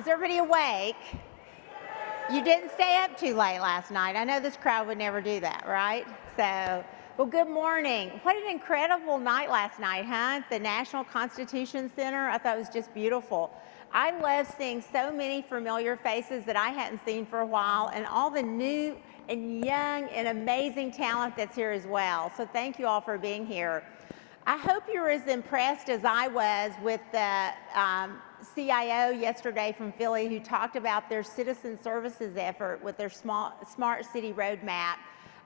Is everybody awake? You didn't stay up too late last night. I know this crowd would never do that, right? So, well, good morning. What an incredible night last night, huh? The National Constitution Center, I thought it was just beautiful. I love seeing so many familiar faces that I hadn't seen for a while, and all the new and young and amazing talent that's here as well. So thank you all for being here. I hope you're as impressed as I was with the CIO yesterday from Philly, who talked about their citizen services effort with their smart city roadmap.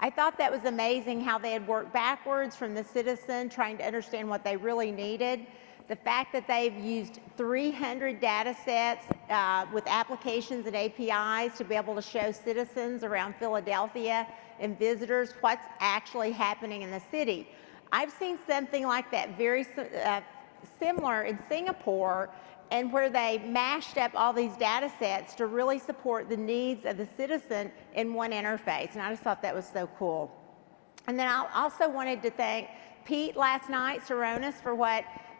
I thought that was amazing how they had worked backwards from the citizen, trying to understand what they really needed. The fact that they've used 300 data sets with applications and APIs to be able to show citizens around Philadelphia and visitors what's actually happening in the city. I've seen something like that very similar in Singapore, and where they mashed up all these data sets to really support the needs of the citizen in one interface, and I just thought that was so cool. And then I also wanted to thank Pete last night, Saronis, for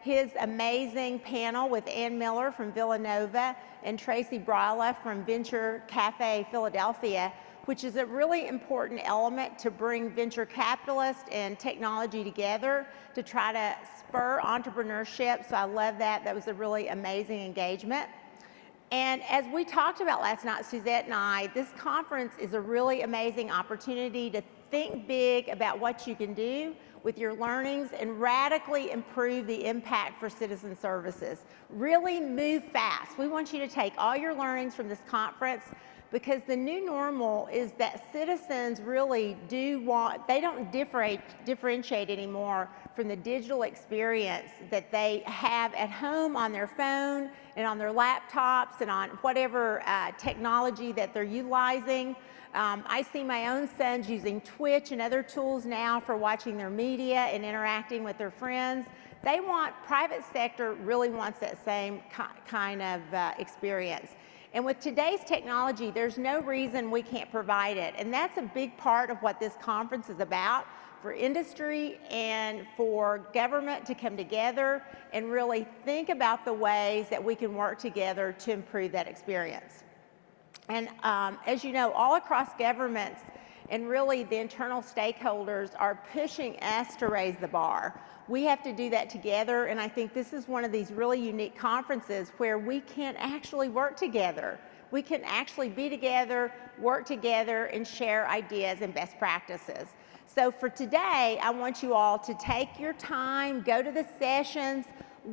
his amazing panel with Ann Miller from Villanova and Tracy Brala from Venture Cafe Philadelphia, which is a really important element to bring venture capitalists and technology together to try to spur entrepreneurship. So I love that. That was a really amazing engagement. And as we talked about last night, Suzette and I, this conference is a really amazing opportunity to think big about what you can do with your learnings and radically improve the impact for citizen services. Really move fast. We want you to take all your learnings from this conference, because the new normal is that citizens really they don't differentiate anymore from the digital experience that they have at home on their phone and on their laptops and on whatever technology that they're utilizing. I see my own sons using Twitch and other tools now for watching their media and interacting with their friends. Private sector really wants that same kind of experience. And with today's technology, there's no reason we can't provide it. And that's a big part of what this conference is about, for industry and for government to come together and really think about the ways that we can work together to improve that experience. And as you know, all across governments and really the internal stakeholders are pushing us to raise the bar. We have to do that together, and I think this is one of these really unique conferences where we can actually work together. We can actually be together, work together, and share ideas and best practices. So for today, I want you all to take your time, go to the sessions,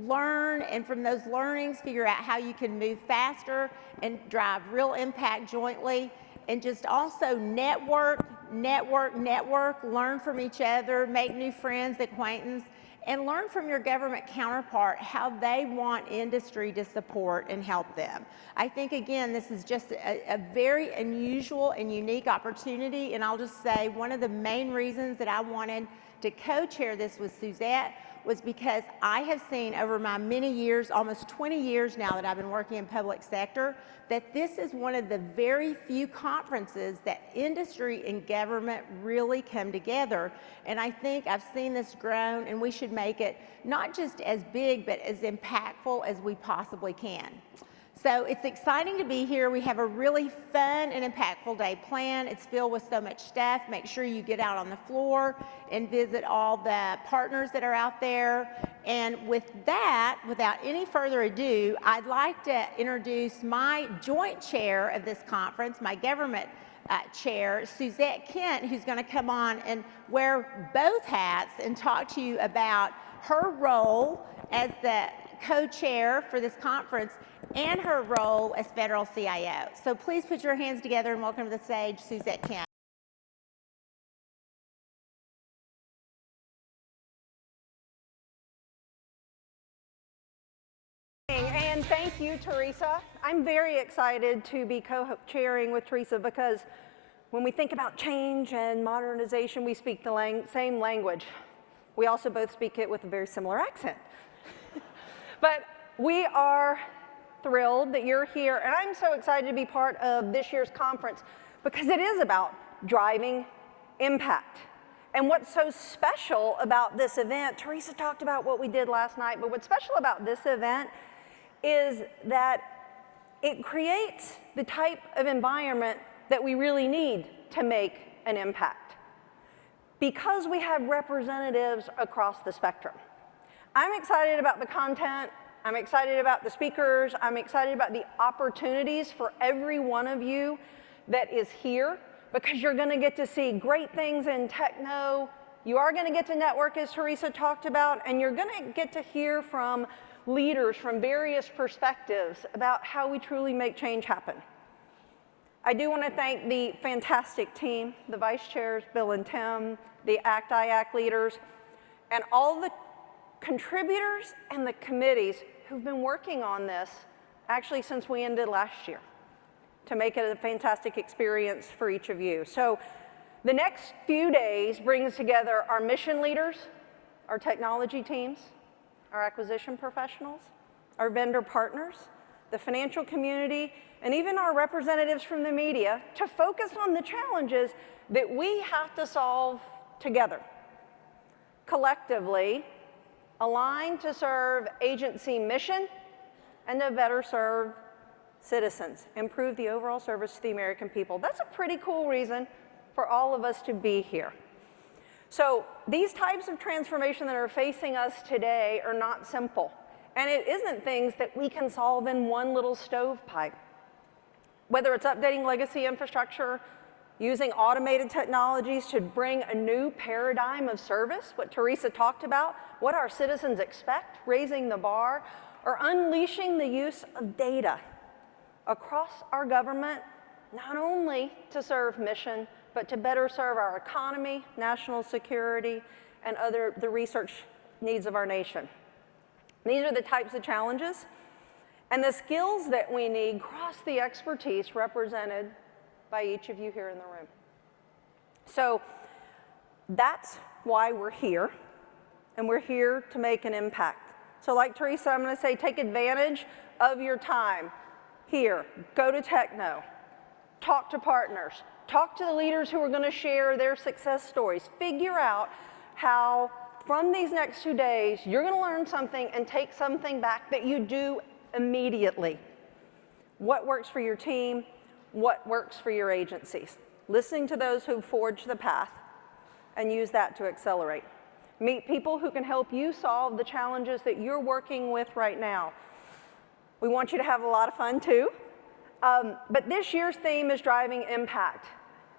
learn, and from those learnings, figure out how you can move faster and drive real impact jointly, and just also network, learn from each other, make new friends, acquaintances, and learn from your government counterpart how they want industry to support and help them. I think, again, this is just a very unusual and unique opportunity, and I'll just say one of the main reasons that I wanted to co-chair this with Suzzette was because I have seen over my many years, almost 20 years now that I've been working in public sector, that this is one of the very few conferences that industry and government really come together. And I think I've seen this grown, and we should make it not just as big, but as impactful as we possibly can. So it's exciting to be here. We have a really fun and impactful day planned. It's filled with so much stuff. Make sure you get out on the floor and visit all the partners that are out there. And with that, without any further ado, I'd like to introduce my joint chair of this conference, my government chair, Suzzette Kent, who's going to come on and wear both hats and talk to you about her role as the co-chair for this conference and her role as federal CIO. So please put your hands together and welcome to the stage, Suzzette Kent. And thank you, Teresa. I'm very excited to be co-chairing with Teresa, because when we think about change and modernization, we speak the same language. We also both speak it with a very similar accent. But we are thrilled that you're here, and I'm so excited to be part of this year's conference because it is about driving impact. And what's so special about this event, Teresa talked about what we did last night, but what's special about this event is that it creates the type of environment that we really need to make an impact, because we have representatives across the spectrum. I'm excited about the content, I'm excited about the speakers, I'm excited about the opportunities for every one of you that is here, because you're gonna get to see great things in techno, you are gonna get to network, as Teresa talked about, and you're gonna get to hear from leaders from various perspectives about how we truly make change happen. I do want to thank the fantastic team, the vice chairs, Bill and Tim, the ACT-IAC leaders, and all the contributors and the committees who've been working on this actually since we ended last year to make it a fantastic experience for each of you. So the next few days brings together our mission leaders, our technology teams, our acquisition professionals, our vendor partners, the financial community, and even our representatives from the media to focus on the challenges that we have to solve together, collectively, aligned to serve agency mission and to better serve citizens, improve the overall service to the American people. That's a pretty cool reason for all of us to be here. So these types of transformation that are facing us today are not simple. And it isn't things that we can solve in one little stovepipe. Whether it's updating legacy infrastructure, using automated technologies to bring a new paradigm of service, what Teresa talked about, what our citizens expect, raising the bar, or unleashing the use of data across our government, not only to serve mission, but to better serve our economy, national security, and the research needs of our nation. These are the types of challenges and the skills that we need cross the expertise represented by each of you here in the room. So that's why we're here, and we're here to make an impact. So like Teresa, I'm gonna say take advantage of your time here. Go to Techno, talk to partners, talk to the leaders who are going to share their success stories. Figure out how, from these next 2 days, you're going to learn something and take something back that you do immediately. What works for your team? What works for your agencies? Listening to those who forged the path and use that to accelerate. Meet people who can help you solve the challenges that you're working with right now. We want you to have a lot of fun too. But this year's theme is driving impact.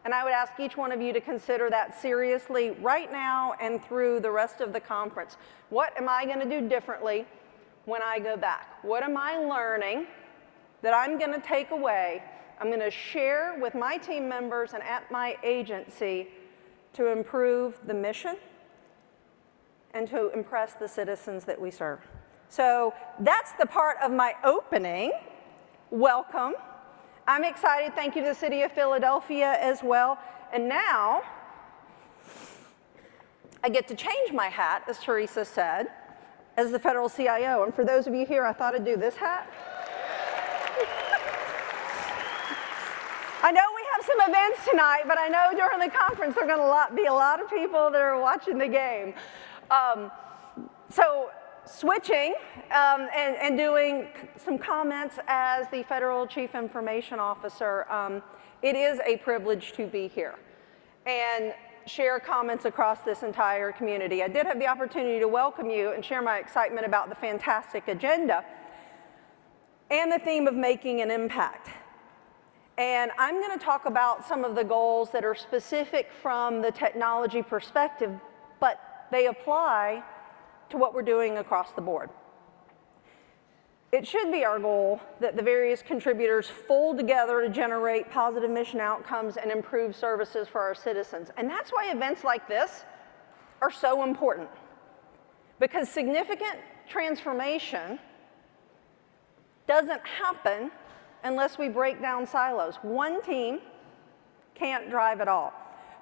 And I would ask each one of you to consider that seriously right now and through the rest of the conference. What am I going to do differently when I go back? What am I learning that I'm going to take away, I'm going to share with my team members and at my agency to improve the mission and to impress the citizens that we serve? So that's the part of my opening. Welcome. I'm excited. Thank you to the City of Philadelphia as well. And now, I get to change my hat, as Teresa said, as the federal CIO. And for those of you here, I thought I'd do this hat. I know we have some events tonight, but I know during the conference there are going to be a lot of people that are watching the game. So switching and doing some comments as the Federal Chief Information Officer, it is a privilege to be here and share comments across this entire community. I did have the opportunity to welcome you and share my excitement about the fantastic agenda and the theme of making an impact. And I'm going to talk about some of the goals that are specific from the technology perspective, but they apply to what we're doing across the board. It should be our goal that the various contributors fold together to generate positive mission outcomes and improve services for our citizens. And that's why events like this are so important, because significant transformation doesn't happen unless we break down silos. One team can't drive it all.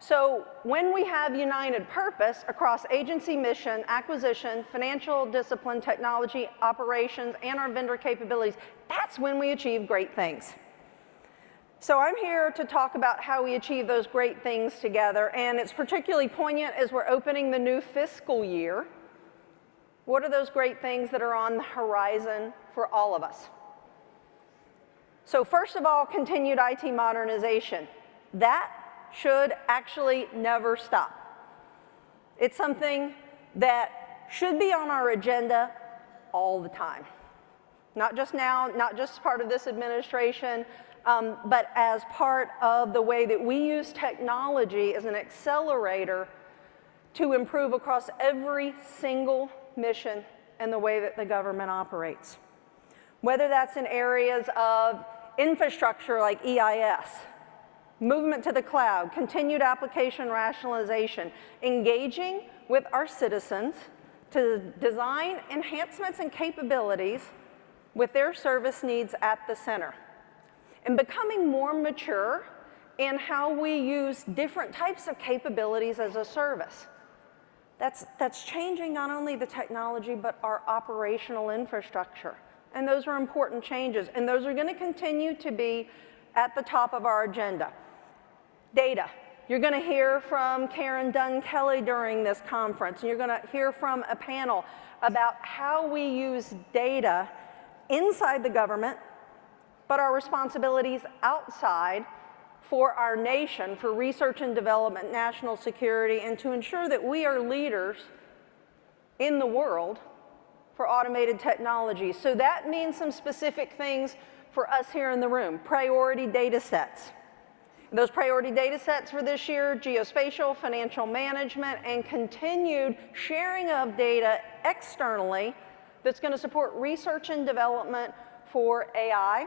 So when we have united purpose across agency mission, acquisition, financial discipline, technology, operations, and our vendor capabilities, that's when we achieve great things. So I'm here to talk about how we achieve those great things together, and it's particularly poignant as we're opening the new fiscal year. What are those great things that are on the horizon for all of us? So first of all, continued IT modernization. That should actually never stop. It's something that should be on our agenda all the time. Not just now, not just part of this administration, but as part of the way that we use technology as an accelerator to improve across every single mission and the way that the government operates. Whether that's in areas of infrastructure like EIS, movement to the cloud, continued application rationalization, engaging with our citizens to design enhancements and capabilities with their service needs at the center, and becoming more mature in how we use different types of capabilities as a service. That's changing not only the technology, but our operational infrastructure. And those are important changes, and those are going to continue to be at the top of our agenda. Data. You're going to hear from Karen Dunn-Kelly during this conference, and you're going to hear from a panel about how we use data inside the government, but our responsibilities outside for our nation, for research and development, national security, and to ensure that we are leaders in the world for automated technology. So that means some specific things for us here in the room. Priority data sets. Those priority data sets for this year, geospatial, financial management, and continued sharing of data externally that's going to support research and development for AI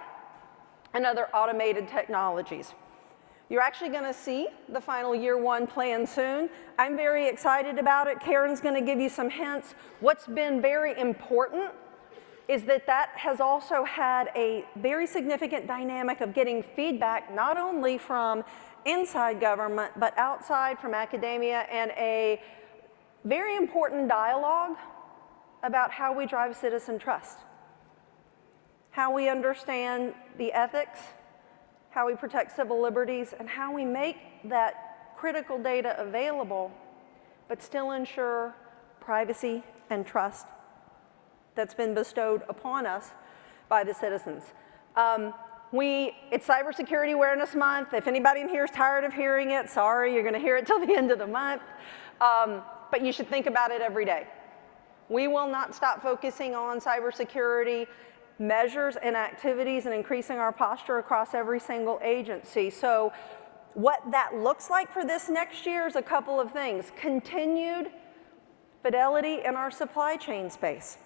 and other automated technologies. You're actually going to see the final year one plan soon. I'm very excited about it. Karen's going to give you some hints. What's been very important is that that has also had a very significant dynamic of getting feedback not only from inside government, but outside from academia, and a very important dialogue about how we drive citizen trust, how we understand the ethics, how we protect civil liberties, and how we make that critical data available, but still ensure privacy and trust that's been bestowed upon us by the citizens. It's Cybersecurity Awareness Month. If anybody in here is tired of hearing it, sorry, you're going to hear it till the end of the month. But you should think about it every day. We will not stop focusing on cybersecurity measures and activities and increasing our posture across every single agency. So what that looks like for this next year is a couple of things. Continued fidelity in our supply chain space,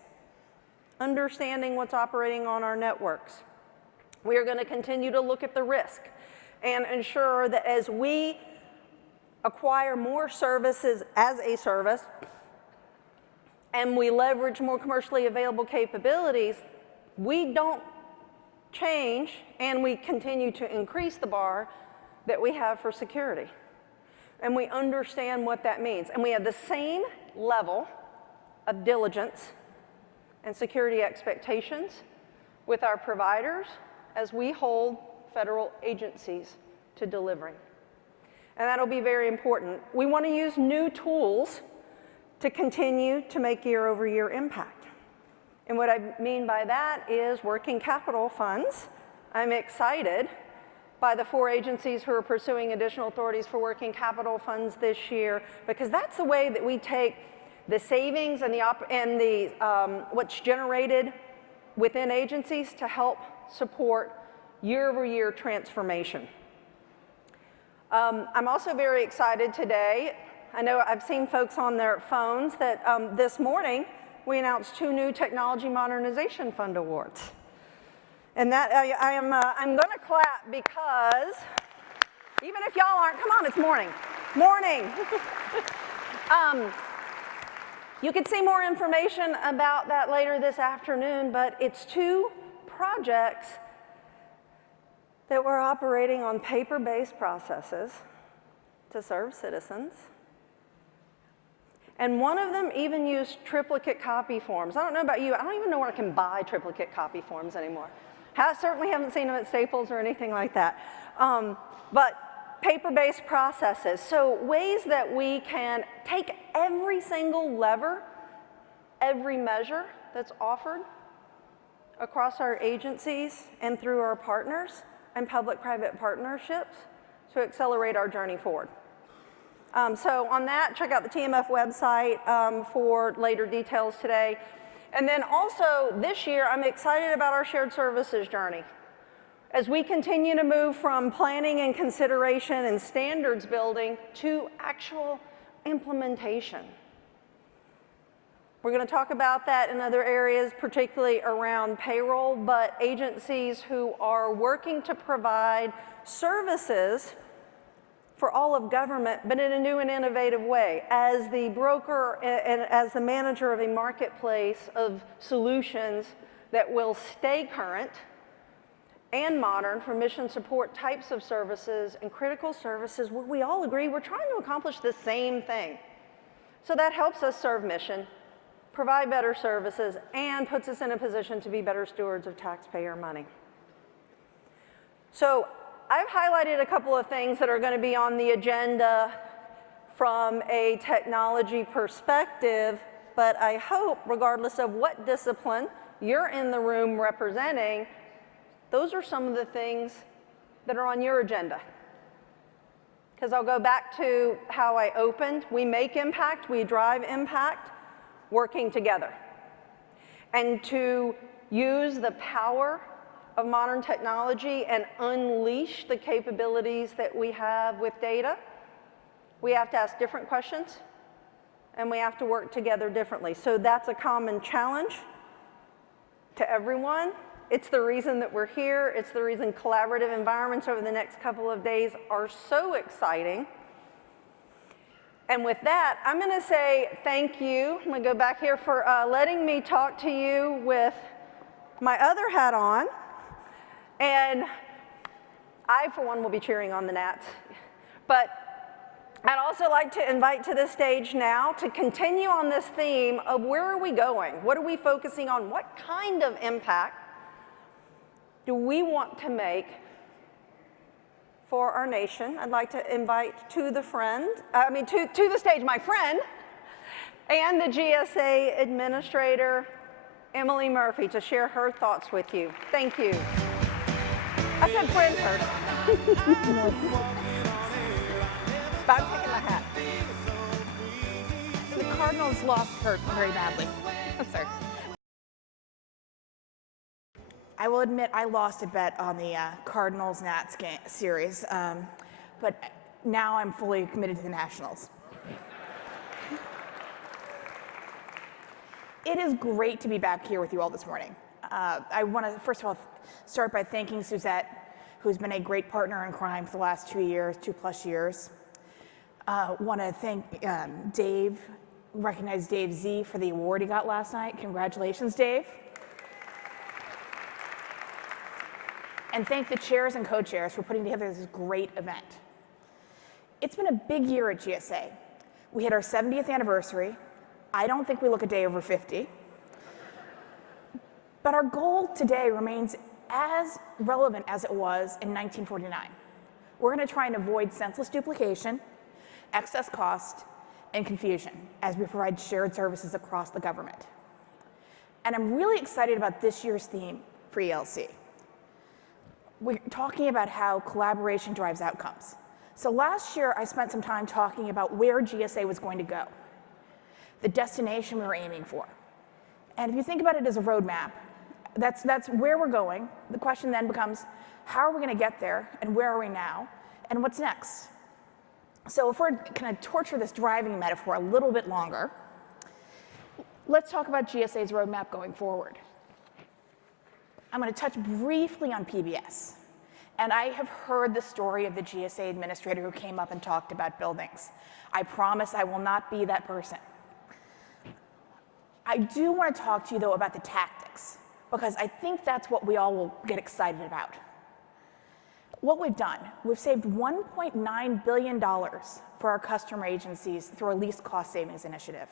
understanding what's operating on our networks. We are going to continue to look at the risk and ensure that as we acquire more services as a service and we leverage more commercially available capabilities, we don't change and we continue to increase the bar that we have for security. And we understand what that means. And we have the same level of diligence and security expectations with our providers as we hold federal agencies to delivering. And that'll be very important. We want to use new tools to continue to make year-over-year impact. And what I mean by that is working capital funds. I'm excited by the 4 agencies who are pursuing additional authorities for working capital funds this year, because that's the way that we take the savings and what's generated within agencies to help support year-over-year transformation. I'm also very excited today. I know I've seen folks on their phones that this morning we announced 2 new Technology Modernization Fund awards. And that I'm going to clap because even if y'all aren't, come on, it's morning. Morning. You can see more information about that later this afternoon, but it's 2 projects that were operating on paper-based processes to serve citizens. And one of them even used triplicate copy forms. I don't know about you, I don't even know where I can buy triplicate copy forms anymore. Certainly haven't seen them at Staples or anything like that. But paper-based processes, so ways that we can take every single lever, every measure that's offered across our agencies and through our partners and public-private partnerships to accelerate our journey forward. So on that, check out the TMF website for later details today. And then also this year, I'm excited about our shared services journey. As we continue to move from planning and consideration and standards building to actual implementation. We're going to talk about that in other areas, particularly around payroll, but agencies who are working to provide services for all of government, but in a new and innovative way, as the broker and as the manager of a marketplace of solutions that will stay current and modern for mission support types of services and critical services where we all agree we're trying to accomplish the same thing. So that helps us serve mission, provide better services, and puts us in a position to be better stewards of taxpayer money. So I've highlighted a couple of things that are going to be on the agenda from a technology perspective, but I hope, regardless of what discipline you're in the room representing, those are some of the things that are on your agenda. Because I'll go back to how I opened. We make impact, we drive impact, working together. And to use the power of modern technology and unleash the capabilities that we have with data, we have to ask different questions, and we have to work together differently. So that's a common challenge to everyone. It's the reason that we're here. It's the reason collaborative environments over the next couple of days are so exciting. And with that, I'm going to say thank you. I'm going to go back here for letting me talk to you with my other hat on. And I, for one, will be cheering on the Nats. But I'd also like to invite to the stage now to continue on this theme of where are we going? What are we focusing on? What kind of impact do we want to make for our nation? I'd like to invite to the stage my friend and the GSA administrator, Emily Murphy, to share her thoughts with you. Thank you. I said friend first. But I'm taking my hat. The Cardinals lost hurt very badly. I'm sorry. I will admit I lost a bet on the Cardinals-Nats series, but now I'm fully committed to the Nationals. It is great to be back here with you all this morning. I want to, first of all, start by thanking Suzzette, who's been a great partner in crime for the last 2 years, 2+ years. Want to thank Dave, recognize Dave Z for the award he got last night. Congratulations, Dave. And thank the chairs and co-chairs for putting together this great event. It's been a big year at GSA. We hit our 70th anniversary. I don't think we look a day over 50. But our goal today remains as relevant as it was in 1949. We're going to try and avoid senseless duplication, excess cost, and confusion as we provide shared services across the government. And I'm really excited about this year's theme for ELC. We're talking about how collaboration drives outcomes. So last year, I spent some time talking about where GSA was going to go, the destination we were aiming for. And if you think about it as a roadmap, that's where we're going. The question then becomes, how are we going to get there, and where are we now, and what's next? So if we're going to torture this driving metaphor a little bit longer, let's talk about GSA's roadmap going forward. I'm going to touch briefly on PBS. And I have heard the story of the GSA administrator who came up and talked about buildings. I promise I will not be that person. I do want to talk to you, though, about the tactics, because I think that's what we all will get excited about. What we've done, we've saved $1.9 billion for our customer agencies through our least cost savings initiative.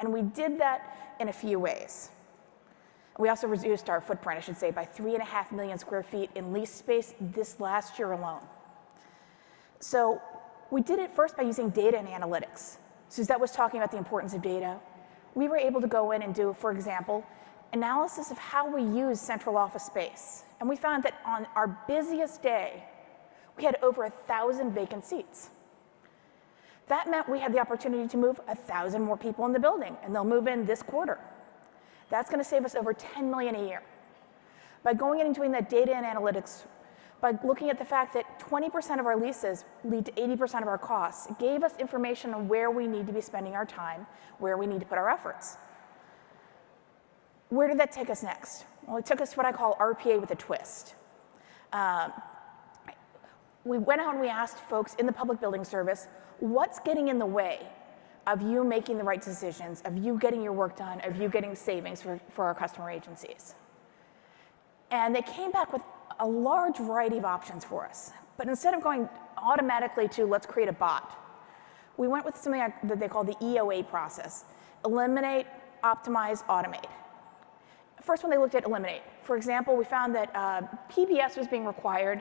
And we did that in a few ways. We also reduced our footprint, I should say, by 3.5 million square feet in lease space this last year alone. So we did it first by using data and analytics. Suzette was talking about the importance of data. We were able to go in and do, for example, analysis of how we use central office space. And we found that on our busiest day, we had over 1,000 vacant seats. That meant we had the opportunity to move 1,000 more people in the building, and they'll move in this quarter. That's going to save us over $10 million a year. By going in and doing that data and analytics, by looking at the fact that 20% of our leases lead to 80% of our costs, it gave us information on where we need to be spending our time, where we need to put our efforts. Where did that take us next? Well, it took us to what I call RPA with a twist. We went out and we asked folks in the public building service, what's getting in the way of you making the right decisions, of you getting your work done, of you getting savings for our customer agencies? And they came back with a large variety of options for us. But instead of going automatically to let's create a bot, we went with something that they call the EOA process: eliminate, optimize, automate. First one, they looked at eliminate. For example, we found that PBS was being required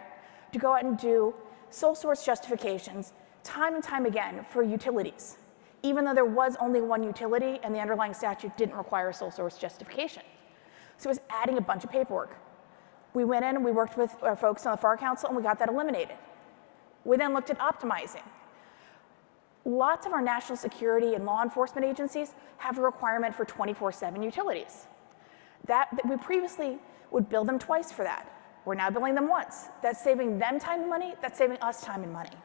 to go out and do sole source justifications time and time again for utilities, even though there was only one utility and the underlying statute didn't require sole source justification. So it was adding a bunch of paperwork. We went in and we worked with our folks on the FAR Council and we got that eliminated. We then looked at optimizing. Lots of our national security and law enforcement agencies have a requirement for 24/7 utilities. That we previously would bill them twice for that. We're now billing them once. That's saving them time and money, that's saving us time and money.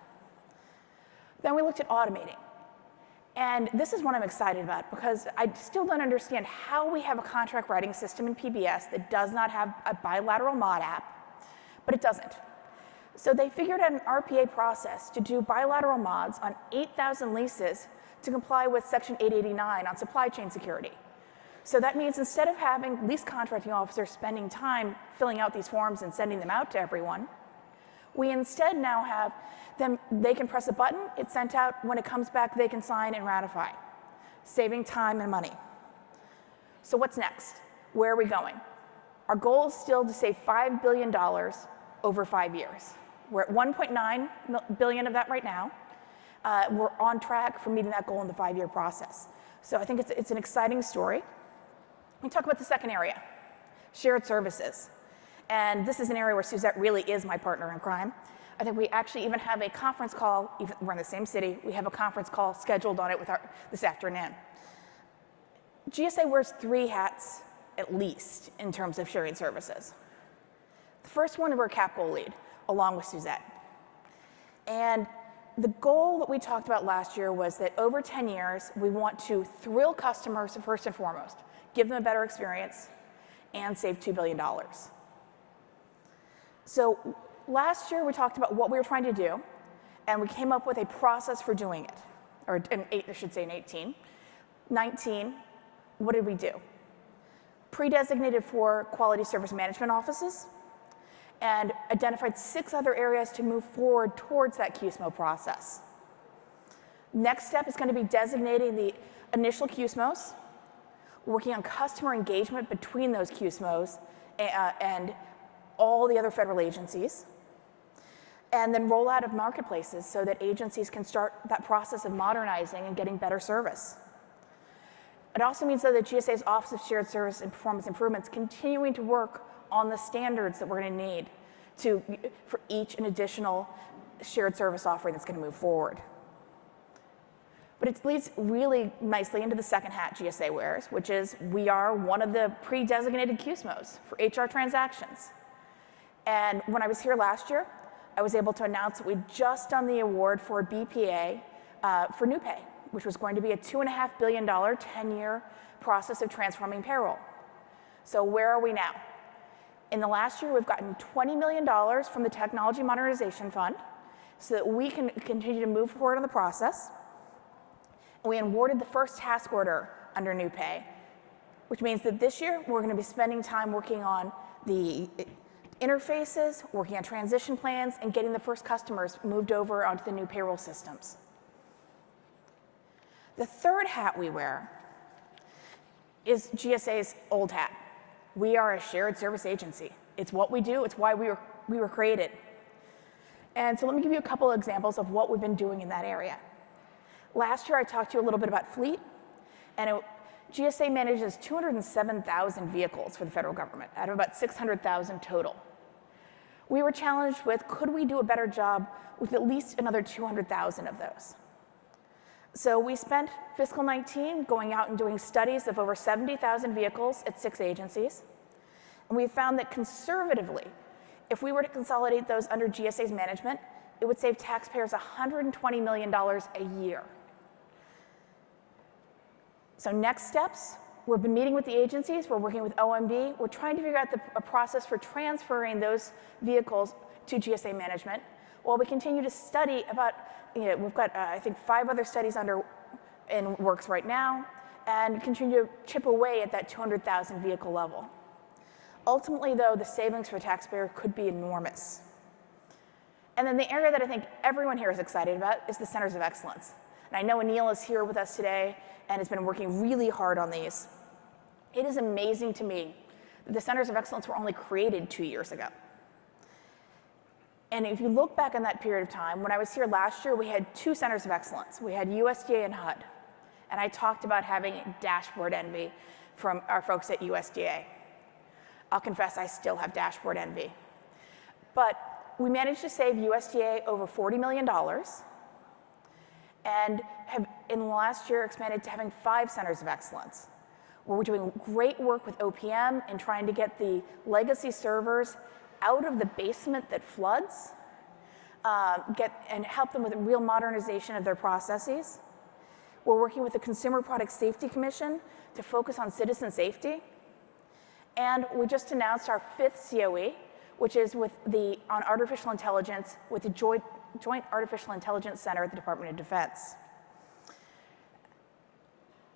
Then we looked at automating. And this is what I'm excited about because I still don't understand how we have a contract writing system in PBS that does not have a bilateral mod app, but it doesn't. So they figured out an RPA process to do bilateral mods on 8,000 leases to comply with Section 889 on supply chain security. So that means instead of having lease contracting officers spending time filling out these forms and sending them out to everyone, we instead now have them, they can press a button, it's sent out, when it comes back, they can sign and ratify, saving time and money. So what's next? Where are we going? Our goal is still to save $5 billion over 5 years. We're at $1.9 billion of that right now. We're on track for meeting that goal in the 5-year process. So I think it's an exciting story. We talk about the second area, shared services. And this is an area where Suzzette really is my partner in crime. I think we actually even have a conference call, even we're in the same city, we have a conference call scheduled on it this afternoon. GSA wears 3 hats at least in terms of sharing services. The first one, we're a cap goal lead, along with Suzzette. And the goal that we talked about last year was that over 10 years, we want to thrill customers first and foremost, give them a better experience, and save $2 billion. So last year, we talked about what we were trying to do, and we came up with a process for doing it, or I should say in 18. 19, what did we do? Pre-designated 4 quality service management offices, and identified 6 other areas to move forward towards that QSMO process. Next step is going to be designating the initial QSMOs, working on customer engagement between those QSMOs and all the other federal agencies, and then roll out of marketplaces so that agencies can start that process of modernizing and getting better service. It also means, though, that GSA's Office of Shared Service and Performance Improvements continuing to work on the standards that we're going to need for each and additional shared service offering that's going to move forward. But it leads really nicely into the second hat GSA wears, which is we are one of the pre-designated QSMOs for HR transactions. And when I was here last year, I was able to announce that we'd just done the award for BPA for new pay, which was going to be a $2.5 billion 10-year process of transforming payroll. So where are we now? In the last year, we've gotten $20 million from the Technology Modernization Fund so that we can continue to move forward on the process. And we awarded the first task order under new pay, which means that this year we're going to be spending time working on the interfaces, working on transition plans, and getting the first customers moved over onto the new payroll systems. The third hat we wear is GSA's old hat. We are a shared service agency. It's what we do. It's why we were created. And so let me give you a couple of examples of what we've been doing in that area. Last year, I talked to you a little bit about fleet, and GSA manages 207,000 vehicles for the federal government out of about 600,000 total. We were challenged with, could we do a better job with at least another 200,000 of those? So we spent fiscal 19 going out and doing studies of over 70,000 vehicles at 6 agencies. And we found that conservatively, if we were to consolidate those under GSA's management, it would save taxpayers $120 million a year. So next steps, we've been meeting with the agencies, we're working with OMB, we're trying to figure out a process for transferring those vehicles to GSA management, while we continue to study about, we've got, I think, 5 other studies in works right now, and continue to chip away at that 200,000 vehicle level. Ultimately, though, the savings for the taxpayer could be enormous. And then the area that I think everyone here is excited about is the Centers of Excellence. And I know Anil is here with us today and has been working really hard on these. It is amazing to me that the Centers of Excellence were only created 2 years ago. And if you look back on that period of time, when I was here last year, we had 2 Centers of Excellence. We had USDA and HUD. And I talked about having dashboard envy from our folks at USDA. I'll confess, I still have dashboard envy. But we managed to save USDA over $40 million and have, in the last year, expanded to having 5 Centers of Excellence, where we're doing great work with OPM and trying to get the legacy servers out of the basement that floods, and help them with real modernization of their processes. We're working with the Consumer Product Safety Commission to focus on citizen safety. And we just announced our 5th COE, which is on artificial intelligence with the Joint Artificial Intelligence Center at the Department of Defense.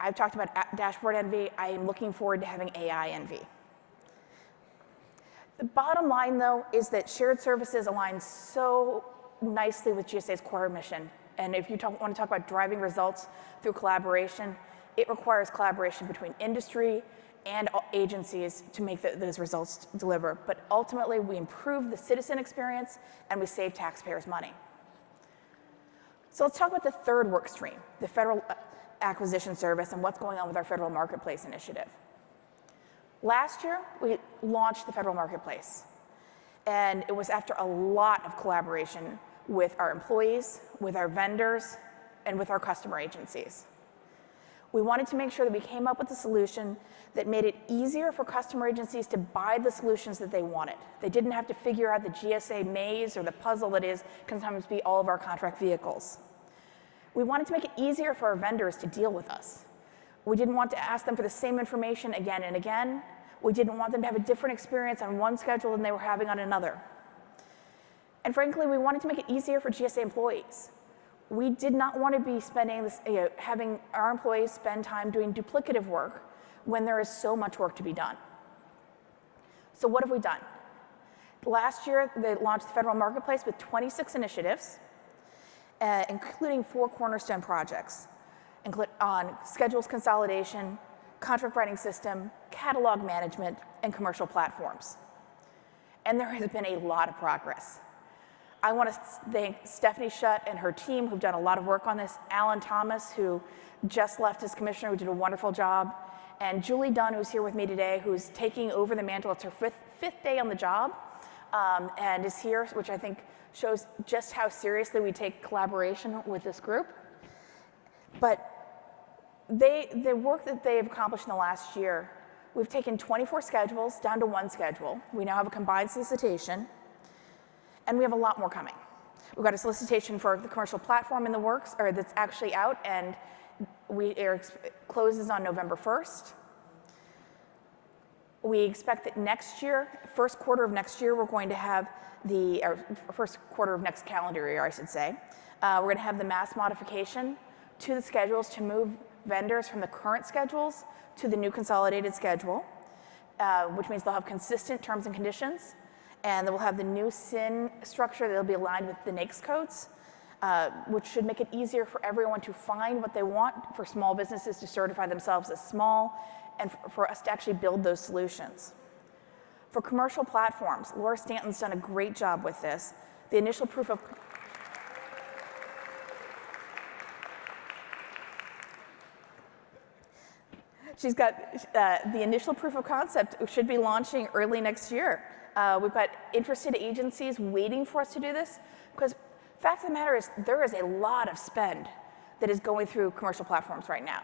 I've talked about dashboard envy. I am looking forward to having AI envy. The bottom line, though, is that shared services align so nicely with GSA's core mission. And if you want to talk about driving results through collaboration, it requires collaboration between industry and agencies to make those results deliver. But ultimately, we improve the citizen experience and we save taxpayers money. So let's talk about the third work stream, the Federal Acquisition Service, and what's going on with our Federal Marketplace initiative. Last year, we launched the Federal Marketplace, and it was after a lot of collaboration with our employees, with our vendors, and with our customer agencies. We wanted to make sure that we came up with a solution that made it easier for customer agencies to buy the solutions that they wanted. They didn't have to figure out the GSA maze or the puzzle that can sometimes be all of our contract vehicles. We wanted to make it easier for our vendors to deal with us. We didn't want to ask them for the same information again and again. We didn't want them to have a different experience on one schedule than they were having on another. And frankly, we wanted to make it easier for GSA employees. We did not want to be having our employees spend time doing duplicative work when there is so much work to be done. So what have we done? Last year, they launched the Federal Marketplace with 26 initiatives, including 4 cornerstone projects on schedules consolidation, contract writing system, catalog management, and commercial platforms. And there has been a lot of progress. I want to thank Stephanie Schutt and her team who've done a lot of work on this, Alan Thomas, who just left as commissioner, who did a wonderful job, and Julie Dunn, who's here with me today, who's taking over the mantle. It's her fifth day on the job, and is here, which I think shows just how seriously we take collaboration with this group. But the work that they've accomplished in the last year, we've taken 24 schedules down to 1 schedule. We now have a combined solicitation, and we have a lot more coming. We've got a solicitation for the commercial platform in the works, or that's actually out, and it closes on November 1st. We expect that next year, first quarter of next year, we're going to have first quarter of next calendar year, I should say, we're going to have the mass modification to the schedules to move vendors from the current schedules to the new consolidated schedule, which means they'll have consistent terms and conditions, and they will have the new SIN structure that'll be aligned with the NAICS codes, which should make it easier for everyone to find what they want, for small businesses to certify themselves as small, and for us to actually build those solutions. For commercial platforms, Laura Stanton's done a great job with this. The initial proof of She's got the initial proof of concept should be launching early next year. We've got interested agencies waiting for us to do this because fact of the matter is there is a lot of spend that is going through commercial platforms right now.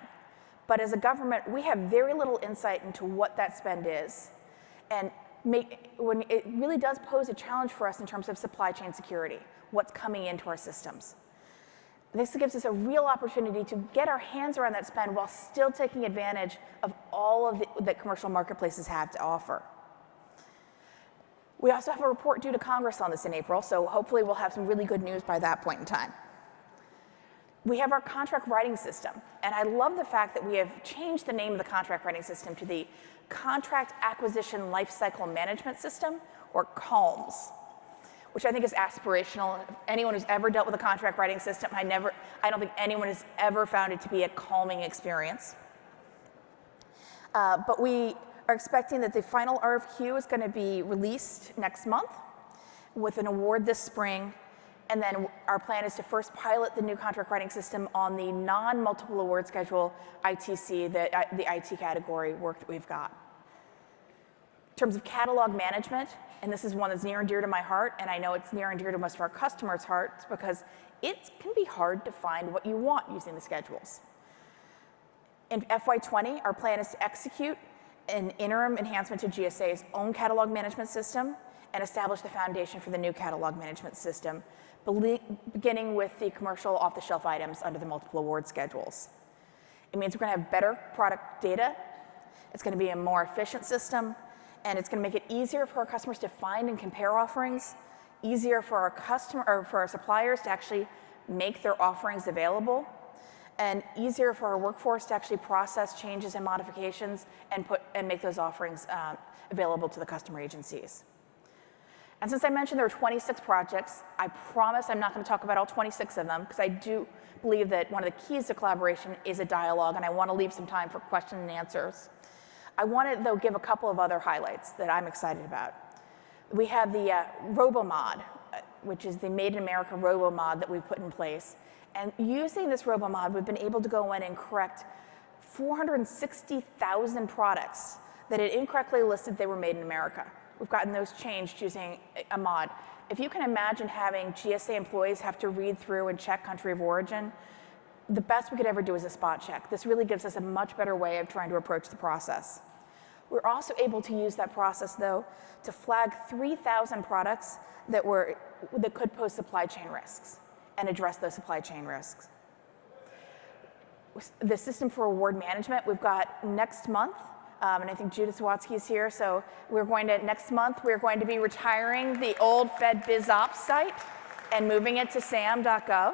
But as a government, we have very little insight into what that spend is. And when it really does pose a challenge for us in terms of supply chain security, what's coming into our systems. This gives us a real opportunity to get our hands around that spend while still taking advantage of all of that commercial marketplaces have to offer. We also have a report due to Congress on this in April, so hopefully we'll have some really good news by that point in time. We have our contract writing system, and I love the fact that we have changed the name of the contract writing system to the Contract Acquisition Lifecycle Management System, or CALMS, which I think is aspirational. Anyone who's ever dealt with a contract writing system, I don't think anyone has ever found it to be a calming experience. But we are expecting that the final RFQ is going to be released next month with an award this spring. And then our plan is to first pilot the new contract writing system on the non-multiple award schedule ITC, the IT category work that we've got. In terms of catalog management, and this is one that's near and dear to my heart, and I know it's near and dear to most of our customers' hearts because it can be hard to find what you want using the schedules. In FY20, our plan is to execute an interim enhancement to GSA's own catalog management system and establish the foundation for the new catalog management system, beginning with the commercial off-the-shelf items under the multiple award schedules. It means we're going to have better product data, it's going to be a more efficient system, and it's going to make it easier for our customers to find and compare offerings, easier for our suppliers to actually make their offerings available, and easier for our workforce to actually process changes and modifications and make those offerings available to the customer agencies. And since I mentioned there are 26 projects, I promise I'm not going to talk about all 26 of them because I do believe that one of the keys to collaboration is a dialogue, and I want to leave some time for questions and answers. I want to, though, give a couple of other highlights that I'm excited about. We have the RoboMod, which is the Made in America RoboMod that we've put in place. And using this RoboMod, we've been able to go in and correct 460,000 products that had incorrectly listed they were made in America. We've gotten those changed using a mod. If you can imagine having GSA employees have to read through and check country of origin, the best we could ever do is a spot check. This really gives us a much better way of trying to approach the process. We're also able to use that process, though, to flag 3,000 products that could pose supply chain risks and address those supply chain risks. The system for award management, we've got next month, and I think Judith Zawatsky is here, so next month, we're going to be retiring the old FedBizOps site and moving it to sam.gov.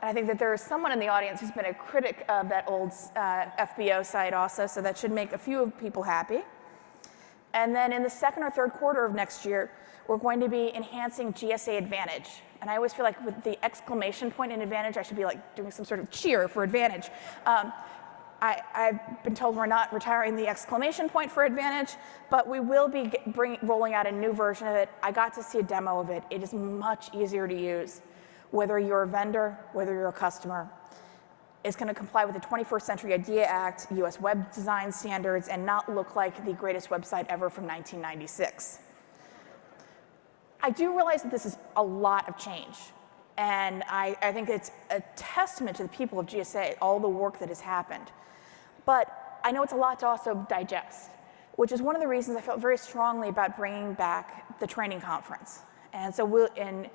And I think that there is someone in the audience who's been a critic of that old FBO site also, so that should make a few people happy. And then in the second or third quarter of next year, we're going to be enhancing GSA Advantage. And I always feel like with the exclamation point in Advantage, I should be like doing some sort of cheer for Advantage. I've been told we're not retiring the exclamation point for Advantage, but we will be rolling out a new version of it. I got to see a demo of it. It is much easier to use. Whether you're a vendor, whether you're a customer, it's going to comply with the 21st Century IDEA Act, US web design standards, and not look like the greatest website ever from 1996. I do realize that this is a lot of change, and I think it's a testament to the people of GSA, all the work that has happened. But I know it's a lot to also digest, which is one of the reasons I felt very strongly about bringing back the training conference. And so in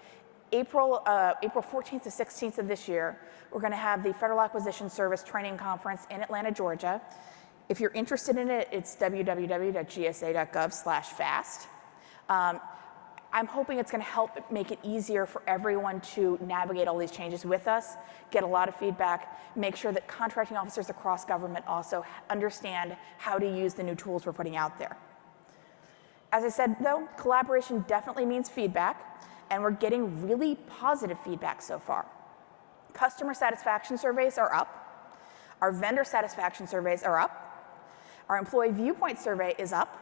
April 14th to 16th of this year, we're going to have the Federal Acquisition Service Training Conference in Atlanta, Georgia. If you're interested in it, it's www.gsa.gov/fast. I'm hoping it's going to help make it easier for everyone to navigate all these changes with us, get a lot of feedback, make sure that contracting officers across government also understand how to use the new tools we're putting out there. As I said, though, collaboration definitely means feedback, and we're getting really positive feedback so far. Customer satisfaction surveys are up. Our vendor satisfaction surveys are up. Our employee viewpoint survey is up.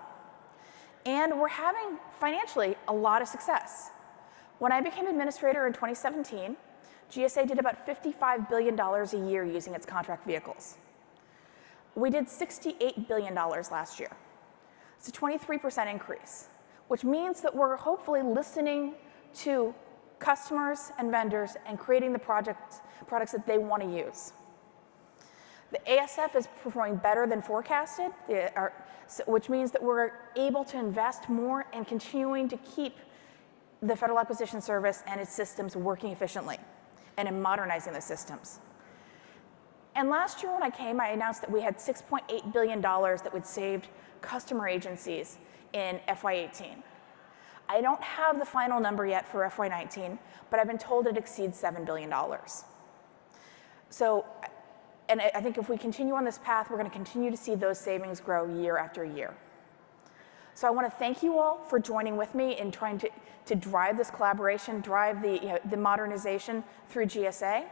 And we're having, financially, a lot of success. When I became administrator in 2017, GSA did about $55 billion a year using its contract vehicles. We did $68 billion last year. It's a 23% increase, which means that we're hopefully listening to customers and vendors and creating the products that they want to use. The ASF is performing better than forecasted, which means that we're able to invest more and continuing to keep the Federal Acquisition Service and its systems working efficiently and in modernizing those systems. And last year when I came, I announced that we had $6.8 billion that we'd saved customer agencies in FY18. I don't have the final number yet for FY19, but I've been told it exceeds $7 billion. So, and I think if we continue on this path, we're going to continue to see those savings grow year after year. So I want to thank you all for joining with me in trying to drive this collaboration, drive the modernization through GSA.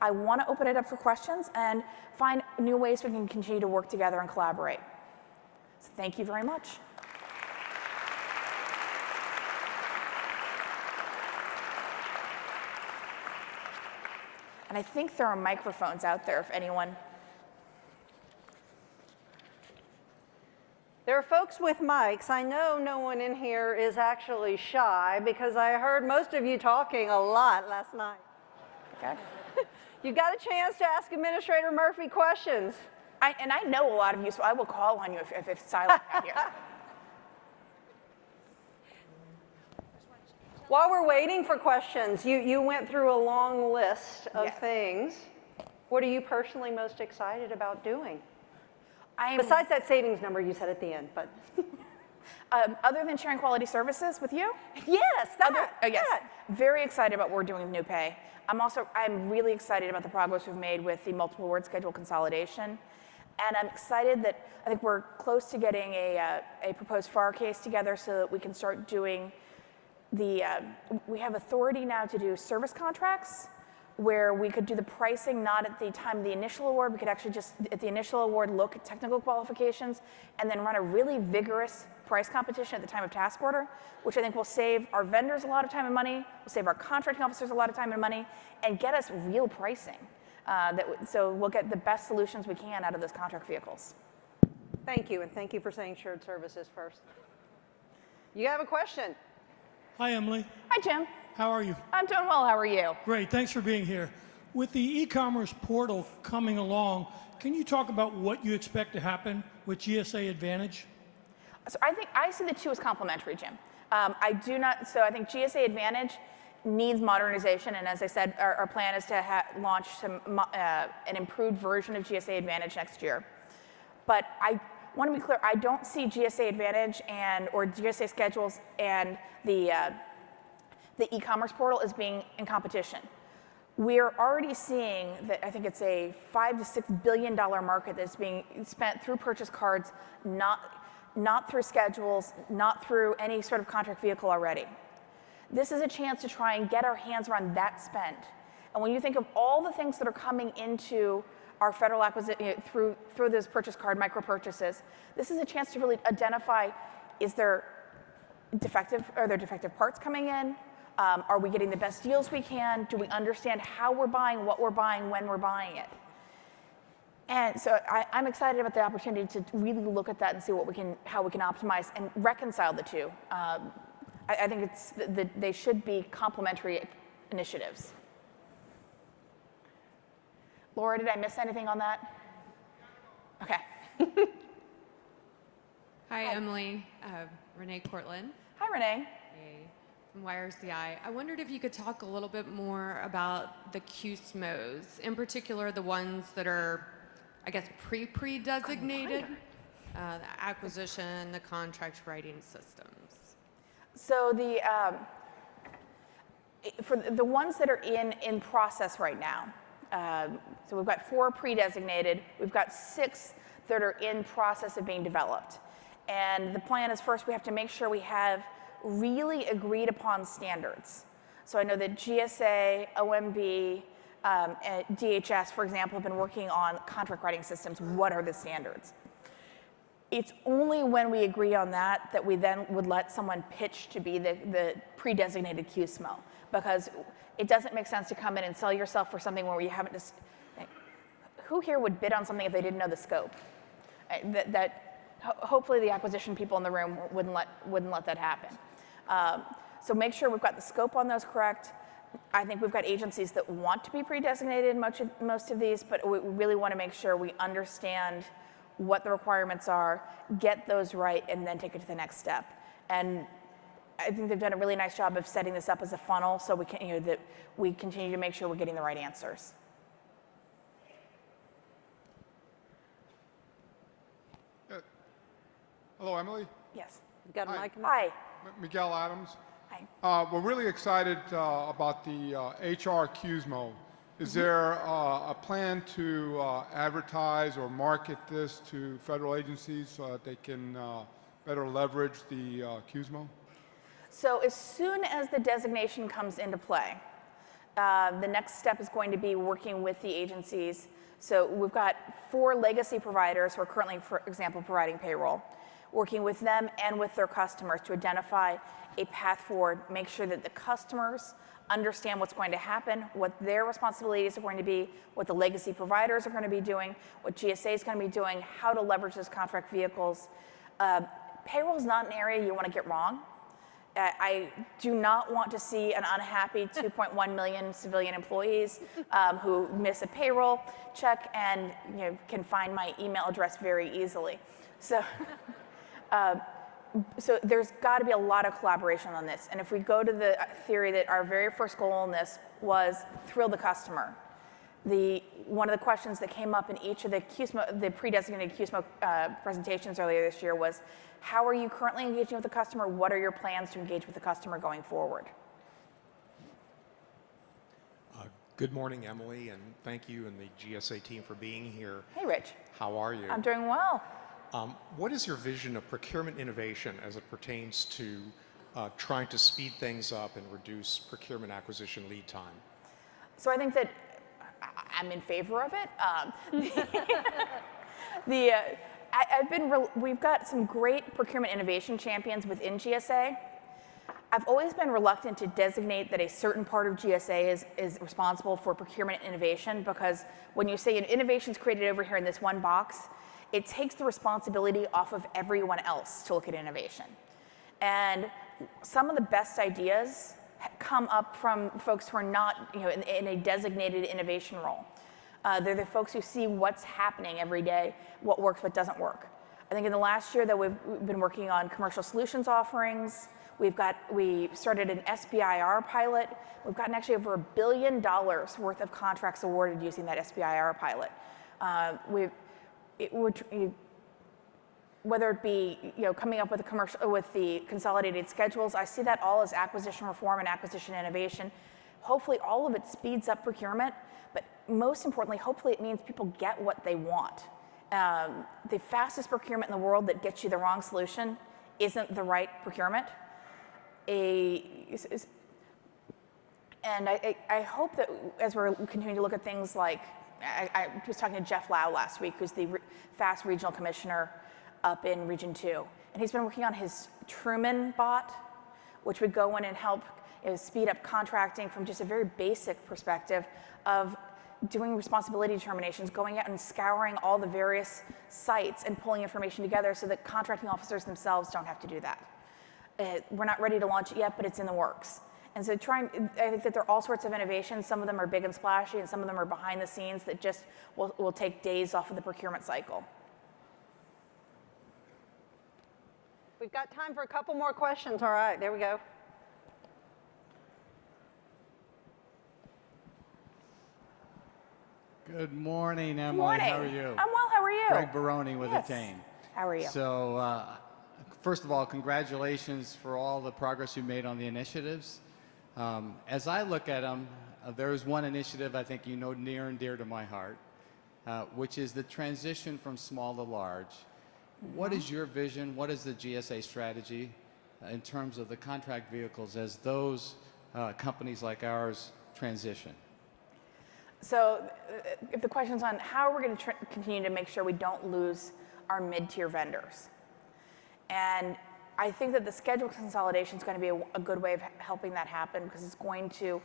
I want to open it up for questions and find new ways we can continue to work together and collaborate. So thank you very much. And I think there are microphones out there if anyone. There are folks with mics. I know no one in here is actually shy because I heard most of you talking a lot last night. Okay. You got a chance to ask Administrator Murphy questions. And I know a lot of you, so I will call on you if it's silent out here. While we're waiting for questions, you went through a long list of Yes. things. What are you personally most excited about doing? I'm, Besides that savings number you said at the end, but. other than sharing quality services with you? Yes, Yes. Very excited about what we're doing with new pay. I'm really excited about the progress we've made with the multiple award schedule consolidation. And I'm excited that I think we're close to getting a proposed FAR case together so that we can start doing we have authority now to do service contracts where we could do the pricing not at the time of the initial award. We could actually just, at the initial award, look at technical qualifications and then run a really vigorous price competition at the time of task order, which I think will save our vendors a lot of time and money, will save our contracting officers a lot of time and money, and get us real pricing. So we'll get the best solutions we can out of those contract vehicles. Thank you, and thank you for saying shared services first. You have a question? Hi, Emily. Hi, Jim. How are you? I'm doing well. How are you? Great. Thanks for being here. With the e-commerce portal coming along, can you talk about what you expect to happen with GSA Advantage? So I see the two as complementary, Jim. So I think GSA Advantage needs modernization, and as I said, our plan is to launch an improved version of GSA Advantage next year. But I want to be clear, I don't see GSA Advantage or GSA schedules and the e-commerce portal as being in competition. We're already seeing that I think it's a $5 to $6 billion market that's being spent through purchase cards, not through schedules, not through any sort of contract vehicle already. This is a chance to try and get our hands around that spend. And when you think of all the things that are coming into our federal acquisition through those purchase card micro purchases, this is a chance to really identify: are there defective parts coming in? Are we getting the best deals we can? Do we understand how we're buying, what we're buying, when we're buying it? And so I'm excited about the opportunity to really look at that and see how we can optimize and reconcile the two. I think they should be complementary initiatives. Laura, did I miss anything on that? Okay. Hi, Emily. Renee Cortland. Hi, Renee. Hey, from YRCI. I wondered if you could talk a little bit more about the QSMOs, in particular the ones that are, I guess, pre-designated, the acquisition, the contract writing systems. So for the ones that are in process right now, so we've got 4 pre-designated, we've got 6 that are in process of being developed. And the plan is first we have to make sure we have really agreed upon standards. So I know that GSA, OMB, and DHS, for example, have been working on contract writing systems. What are the standards? It's only when we agree on that we then would let someone pitch to be the pre-designated QSMO, because it doesn't make sense to come in and sell yourself for something where you haven't just. Who here would bid on something if they didn't know the scope? Hopefully the acquisition people in the room wouldn't let that happen. So make sure we've got the scope on those correct. I think we've got agencies that want to be pre-designated in most of these, but we really want to make sure we understand what the requirements are, get those right, and then take it to the next step. And I think they've done a really nice job of setting this up as a funnel, so we can, that we continue to make sure we're getting the right answers. Hello, Emily. Yes. You've got a Hi. mic? Hi. Miguel Adams. Hi. We're really excited about the HR CUSMO. Is there a plan to advertise or market this to federal agencies so that they can better leverage the CUSMO? So as soon as the designation comes into play, the next step is going to be working with the agencies. So we've got 4 legacy providers who are currently, for example, providing payroll, working with them and with their customers to identify a path forward, make sure that the customers understand what's going to happen, what their responsibilities are going to be, what the legacy providers are going to be doing, what GSA is going to be doing, how to leverage those contract vehicles. Payroll is not an area you want to get wrong. I do not want to see an unhappy 2.1 million civilian employees who miss a payroll check and can find my email address very easily. So, so there's got to be a lot of collaboration on this. And if we go to the theory that our very first goal in this was thrill the customer, one of the questions that came up in each of the pre-designated CUSMO presentations earlier this year was, how are you currently engaging with the customer? What are your plans to engage with the customer going forward? Good morning, Emily, and thank you and the GSA team for being here. Hey, Rich. How are you? I'm doing well. What is your vision of procurement innovation as it pertains to trying to speed things up and reduce procurement acquisition lead time? So I think that I'm in favor of it. We've got some great procurement innovation champions within GSA. I've always been reluctant to designate that a certain part of GSA is responsible for procurement innovation, because when you say innovation is created over here in this one box, it takes the responsibility off of everyone else to look at innovation. And some of the best ideas come up from folks who are not in a designated innovation role. They're the folks who see what's happening every day, what works, what doesn't work. I think in the last year that we've been working on commercial solutions offerings. We started an SBIR pilot. We've gotten actually over $1 billion worth of contracts awarded using that SBIR pilot. Whether it be coming up with the consolidated schedules, I see that all as acquisition reform and acquisition innovation. Hopefully all of it speeds up procurement, but most importantly, hopefully it means people get what they want. The fastest procurement in the world that gets you the wrong solution isn't the right procurement. And I hope that as we're continuing to look at things like, I was talking to Jeff Lau last week, who's the FAST regional commissioner up in Region 2. And he's been working on his Truman bot, which would go in and help speed up contracting from just a very basic perspective of doing responsibility determinations, going out and scouring all the various sites and pulling information together so that contracting officers themselves don't have to do that. We're not ready to launch it yet, but it's in the works. And so I think that there are all sorts of innovations. Some of them are big and splashy, and some of them are behind the scenes that just will take days off of the procurement cycle. We've got time for a couple more questions. All right, there we go. Good morning, Emily. Good morning. How are you? I'm well. How are you? Greg Baroni with Yes. Attain. How are you? So, first of all, congratulations for all the progress you made on the initiatives. As I look at them, there is one initiative I think you know near and dear to my heart, which is the transition from small to large. What is your vision? What is the GSA strategy in terms of the contract vehicles as those companies like ours transition? So if the question's on how we're going to continue to make sure we don't lose our mid-tier vendors. And I think that the schedule consolidation is going to be a good way of helping that happen, because it's going to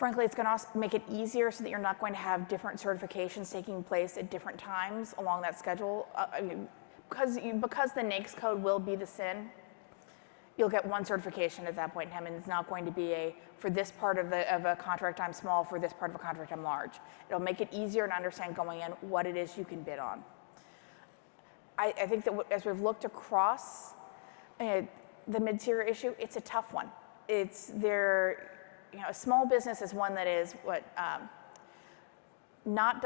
Frankly, it's going to make it easier so that you're not going to have different certifications taking place at different times along that schedule. I mean, because the NAICS code will be the SIN, you'll get one certification at that point in time, and it's not going to be for this part of a contract I'm small, for this part of a contract I'm large. It'll make it easier to understand going in what it is you can bid on. I think that as we've looked across the mid-tier issue, it's a tough one. It's there. A small business is one that is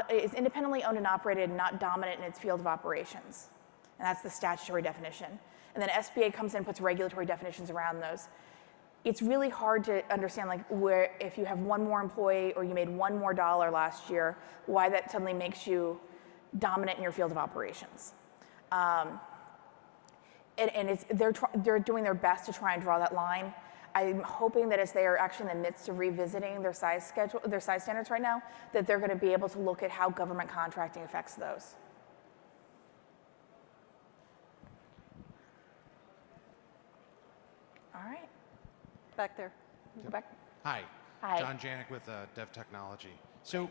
is independently owned and operated, not dominant in its field of operations, and that's the statutory definition. And then SBA comes in and puts regulatory definitions around those. It's really hard to understand, like, where if you have one more employee or you made $1 more last year, why that suddenly makes you dominant in your field of operations. And they're doing their best to try and draw that line. I'm hoping that as they are actually in the midst of revisiting their size standards right now, that they're going to be able to look at how government contracting affects those. All right. Back there. Go back. Hi. Hi. John Janik with Dev Technology. So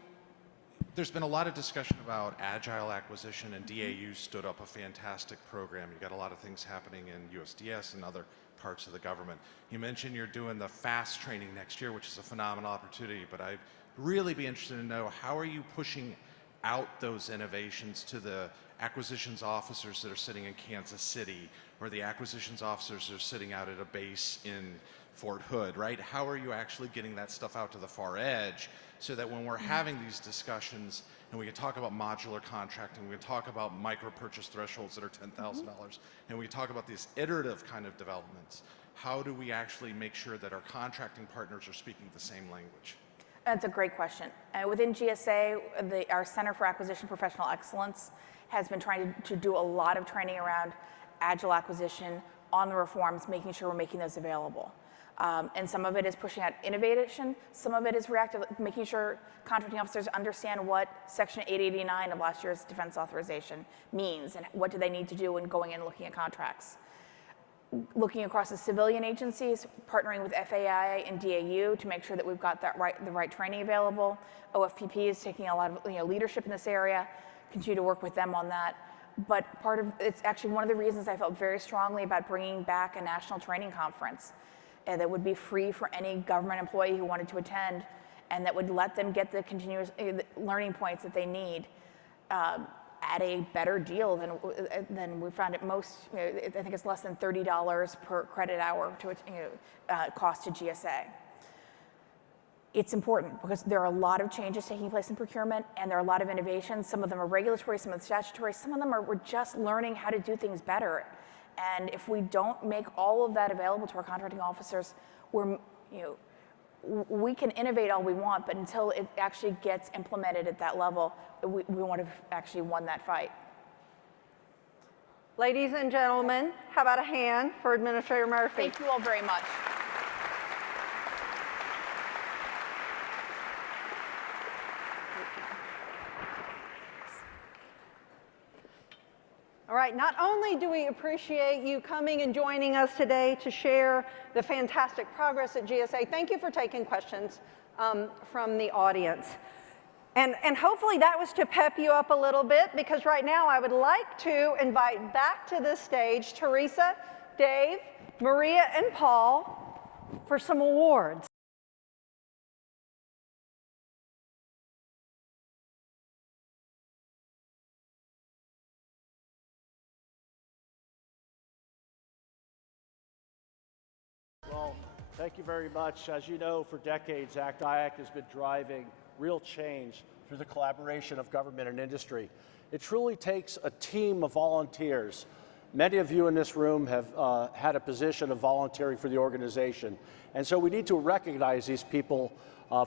there's been a lot of discussion about agile acquisition, and DAU stood up a fantastic program. You got a lot of things happening in USDS and other parts of the government. You mentioned you're doing the FAST training next year, which is a phenomenal opportunity, but I'd really be interested to know, how are you pushing out those innovations to the acquisitions officers that are sitting in Kansas City, or the acquisitions officers that are sitting out at a base in Fort Hood, right? How are you actually getting that stuff out to the far edge so that when we're having these discussions, and we can talk about modular contracting, we can talk about micro purchase thresholds that are $10,000, and we can talk about these iterative kind of developments, how do we actually make sure that our contracting partners are speaking the same language? That's a great question. Within GSA, our Center for Acquisition Professional Excellence has been trying to do a lot of training around agile acquisition on the reforms, making sure we're making those available. And some of it is pushing out innovation, some of it is reactive, making sure contracting officers understand what Section 889 of last year's defense authorization means and what do they need to do when going in and looking at contracts. Looking across the civilian agencies, partnering with FAI and DAU to make sure that we've got the right training available. OFPP is taking a lot of leadership in this area, continue to work with them on that. But it's actually one of the reasons I felt very strongly about bringing back a national training conference that would be free for any government employee who wanted to attend, and that would let them get the continuous learning points that they need at a better deal than we found at most. I think it's less than $30 per credit hour to cost to GSA. It's important because there are a lot of changes taking place in procurement, and there are a lot of innovations. Some of them are regulatory, some of them statutory, some of them we're just learning how to do things better. And if we don't make all of that available to our contracting officers, we can innovate all we want, but until it actually gets implemented at that level, we won't have actually won that fight. Ladies and gentlemen, how about a hand for Administrator Murphy? Thank you all very much. All right, not only do we appreciate you coming and joining us today to share the fantastic progress at GSA, thank you for taking questions from the audience. And hopefully that was to pep you up a little bit, because right now I would like to invite back to the stage Teresa, Dave, Maria, and Paul for some awards. Well, thank you very much. As you know, for decades, ACT-IAC has been driving real change through the collaboration of government and industry. It truly takes a team of volunteers. Many of you in this room have had a position of volunteering for the organization. And so we need to recognize these people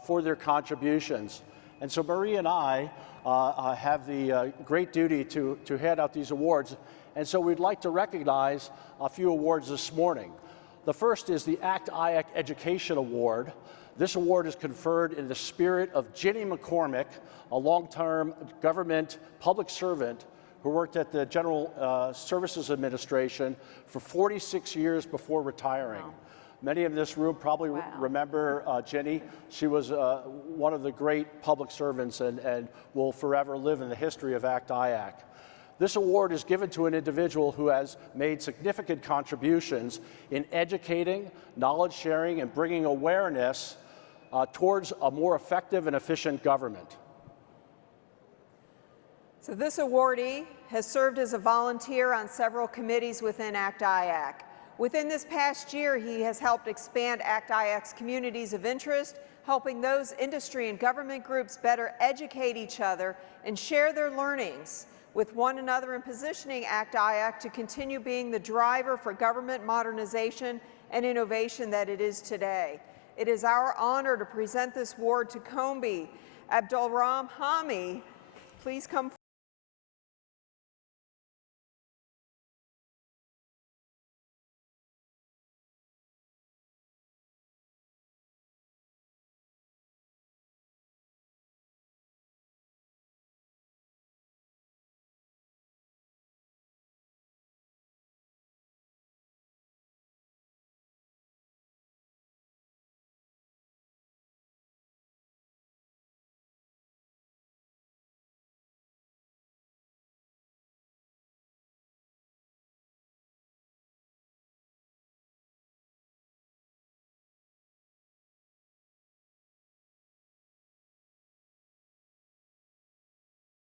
for their contributions. And so Marie and I have the great duty to hand out these awards. And so we'd like to recognize a few awards this morning. The first is the ACT-IAC Education Award. This award is conferred in the spirit of Ginny McCormick, a long-term government public servant who worked at the General Services Administration for 46 years before retiring. Many in this room probably remember Ginny. She was one of the great public servants and will forever live in the history of ACT-IAC. This award is given to an individual who has made significant contributions in educating, knowledge sharing, and bringing awareness towards a more effective and efficient government. So this awardee has served as a volunteer on several committees within ACT-IAC. Within this past year, he has helped expand ACT-IAC's communities of interest, helping those industry and government groups better educate each other and share their learnings with one another, and positioning ACT-IAC to continue being the driver for government modernization and innovation that it is today. It is our honor to present this award to Combi Abdulram Hami. Please come forward.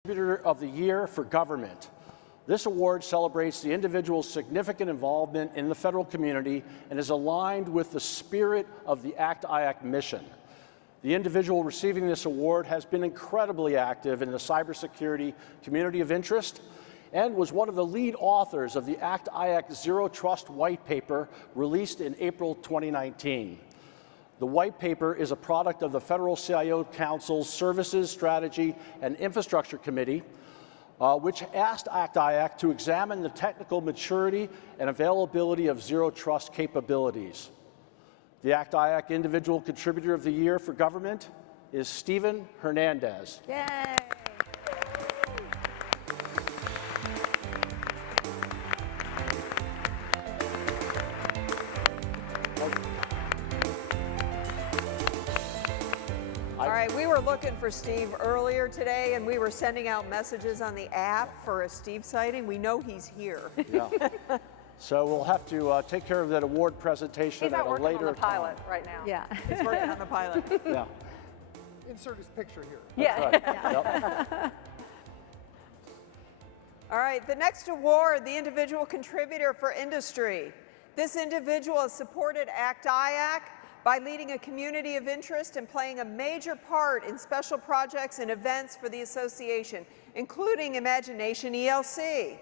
Contributor of the Year for Government. This award celebrates the individual's significant involvement in the federal community and is aligned with the spirit of the ACT-IAC mission. The individual receiving this award has been incredibly active in the cybersecurity community of interest and was one of the lead authors of the ACT-IAC Zero Trust White Paper released in April 2019. The white paper is a product of the Federal CIO Council's Services, Strategy, and Infrastructure Committee, which asked ACT-IAC to examine the technical maturity and availability of zero trust capabilities. The ACT-IAC Individual Contributor of the Year for Government is Stephen Hernandez. Yay! All right, we were looking for Steve earlier today, and we were sending out messages on the app for a Steve sighting. We know he's here. Yeah. So we'll have to take care of that award presentation He's at out a working later on the pilot right now. Yeah. He's working on the pilot. Yeah. Insert his picture here. Yeah. Right. Yep. All right, the next award, the Individual Contributor for Industry. This individual has supported ACT-IAC by leading a community of interest and playing a major part in special projects and events for the association, including Imagination ELC.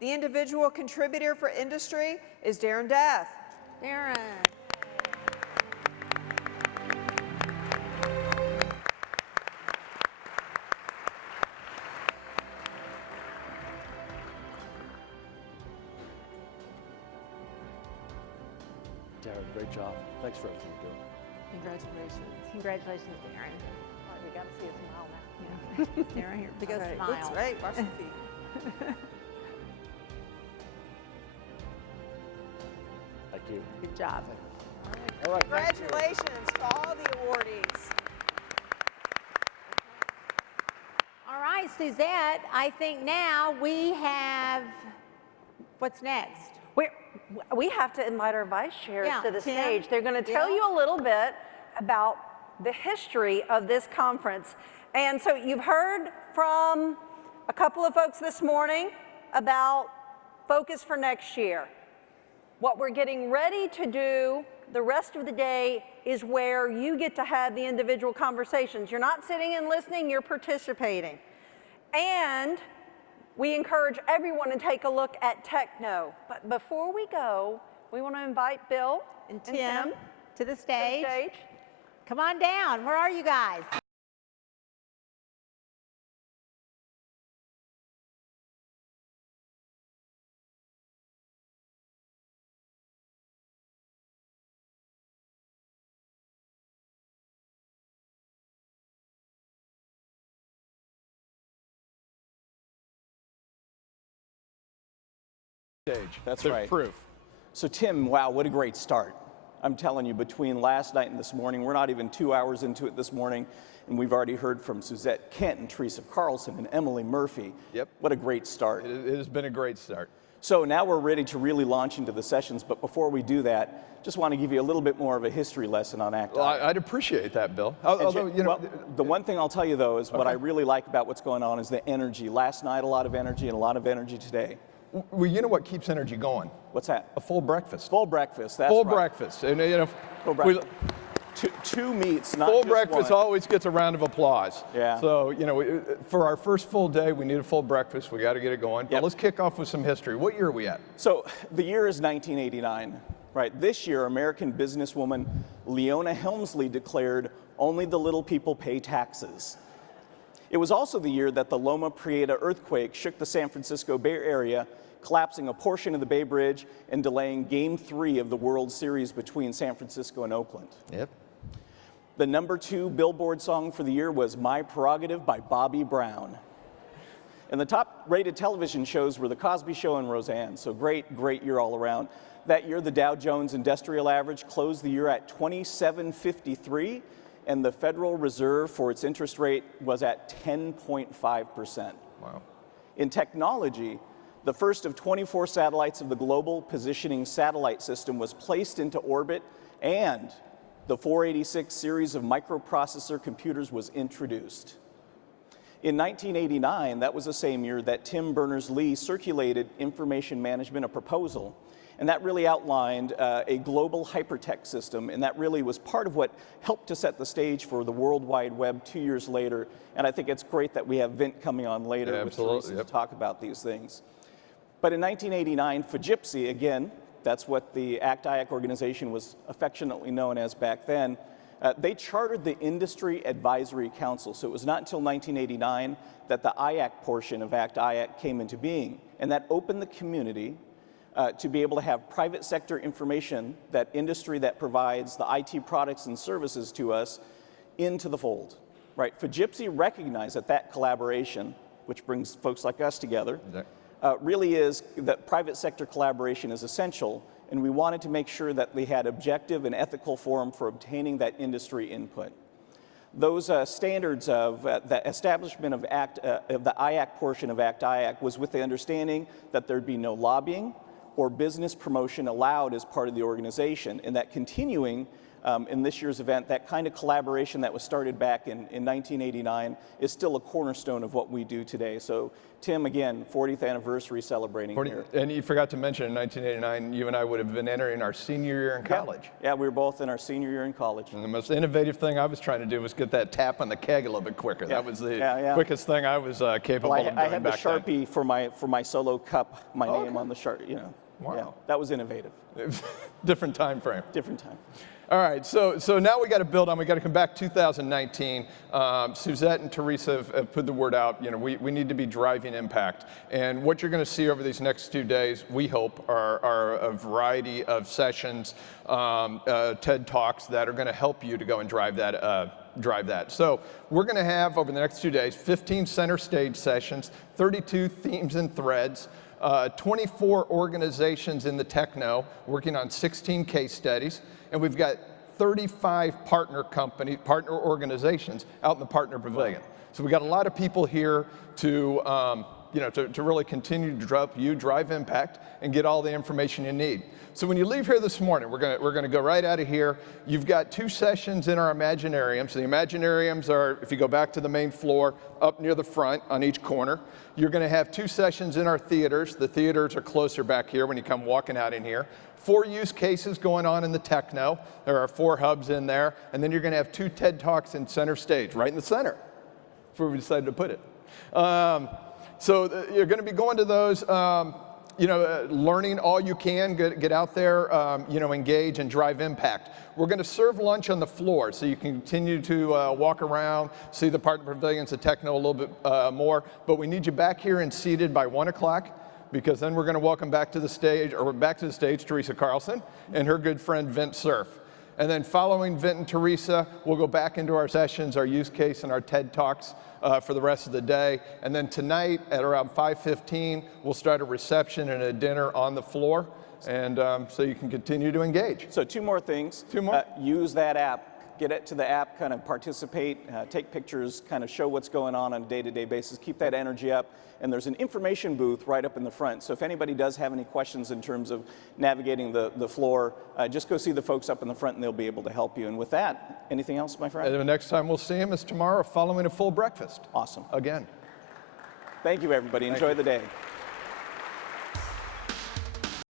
The Individual Contributor for Industry is Darren Death. Darren. Darren, great job. Thanks for everything you're doing. Congratulations. Congratulations, Darren. All right, we got to see a smile now. Yeah. Darren, here, big old smile. That's right, wash your feet. Thank you. Good job. All right. Congratulations to all the awardees. All right, Suzette, I think now we have, what's next? We have to invite our vice chairs Yeah, to the Tim, stage. They're going to tell Bill. you a little bit about the history of this conference. And so you've heard from a couple of folks this morning about focus for next year. What we're getting ready to do the rest of the day is where you get to have the individual conversations. You're not sitting and listening, you're participating. And we encourage everyone to take a look at Techno. But before we go, we want to invite Bill And Tim to the to the stage. stage. Come on down. Where are you guys? Stage. That's There's right. proof. So Tim, wow, what a great start. I'm telling you, between last night and this morning, we're not even 2 hours into it this morning, and we've already heard from Suzzette Kent and Teresa Carlson and Emily Murphy. Yep. What a great start. It has been a great start. So now we're ready to really launch into the sessions, but before we do that, just want to give you a little bit more of a history lesson on ACT. Well, I'd appreciate that, Bill. Although, you know, well, the one thing I'll tell you, though, is what I really like about what's going on is the energy. Last night, a lot of energy, and a lot of energy today. well, you know what keeps energy going? What's that? A full breakfast. Full breakfast, that's Full right. breakfast. And, you know, Full breakfast. Two meats, not full just breakfast one. always gets a round of applause. Yeah. So, you know, for our first full day, we need a full breakfast. We got to get it going. But Yep. let's kick off with some history. What year are we at? So the year is 1989, right? This year, American businesswoman Leona Helmsley declared, "Only the little people pay taxes." It was also the year that the Loma Prieta earthquake shook the San Francisco Bay Area, collapsing a portion of the Bay Bridge and delaying Game 3 of the World Series between San Francisco and Oakland. Yep. The #2 Billboard song for the year was "My Prerogative" by Bobby Brown. And the top-rated television shows were The Cosby Show and Roseanne, so great year all around. That year, the Dow Jones Industrial Average closed the year at 2753, and the Federal Reserve for its interest rate was at 10.5%. Wow. In technology, the first of 24 satellites of the Global Positioning Satellite System was placed into orbit, and the 486 series of microprocessor computers was introduced. In 1989, that was the same year that Tim Berners-Lee circulated Information Management, a proposal, and that really outlined a global hypertext system, and that really was part of what helped to set the stage for the World Wide Web 2 years later. And I think it's great that we have Vint coming on later Yeah, with absolutely, Teresa yep. to talk about these things. But in 1989, FGIPSI, again, that's what the ACT-IAC organization was affectionately known as back then, they chartered the Industry Advisory Council. So it was not until 1989 that the IAC portion of ACT-IAC came into being. And that opened the community to be able to have private sector information, that industry that provides the IT products and services to us, into the fold. Right? FGIPSI recognized that collaboration, which brings folks like us together, really is that private sector collaboration is essential, and we wanted to make sure that we had objective and ethical forum for obtaining that industry input. Those standards of the establishment of the IAC portion of ACT-IAC was with the understanding that there'd be no lobbying or business promotion allowed as part of the organization, and that continuing in this year's event, that kind of collaboration that was started back in 1989 is still a cornerstone of what we do today. So Tim, again, 40th anniversary celebrating here. And you forgot to mention in 1989, you and I would have been entering our senior year in college. Yeah, we were both in our senior year in college. And the most innovative thing I was trying to do was get that tap on the keg a little bit quicker. That was the quickest thing I was capable of doing I had the back Sharpie for my solo cup, my name on the Sharpie, you know. Wow. Yeah, that was innovative. Different time frame. Different time. All right, so now we got to build on. We got to come back 2019. Suzzette and Teresa have put the word out. You know, we need to be driving impact. And what you're going to see over these next 2 days, we hope, are a variety of sessions, TED Talks that are going to help you to go and drive that. So we're going to have over the next 2 days 15 center stage sessions, 32 themes and threads. 24 organizations in the techno working on 16 case studies, and we've got 35 partner organizations out in the partner pavilion. So we got a lot of people here to really continue to drive impact and get all the information you need. So when you leave here this morning, we're gonna go right out of here. You've got 2 sessions in our Imaginarium. So the Imaginariums are, if you go back to the main floor, up near the front on each corner. You're gonna have 2 sessions in our theaters. The theaters are closer back here when you come walking out in here. 4 use cases going on in the techno. There are 4 hubs in there. And then you're gonna have 2 TED Talks in center stage, right in the center. That's where we decided to put it. So you're gonna be going to those, learning all you can, get out there, engage and drive impact. We're going to serve lunch on the floor so you can continue to walk around, see the partner pavilions, the techno a little bit more, but we need you back here and seated by 1 o'clock because then we're going to welcome back to the stage Teresa Carlson and her good friend Vint Cerf. And then following Vint and Teresa, we'll go back into our sessions, our use case and our TED Talks for the rest of the day. And then tonight at around 5:15, we'll start a reception and a dinner on the floor. and so you can continue to engage. So 2 more things. 2 more. Use that app. Get it to the app, kind of participate, take pictures, kind of show what's going on a day-to-day basis. Keep that energy up. And there's an information booth right up in the front. So if anybody does have any questions in terms of navigating the floor, just go see the folks up in the front and they'll be able to help you. And with that, anything else, my friend? And the next time we'll see him is tomorrow following a full breakfast. Awesome. Again. Thank you, everybody. Enjoy the day.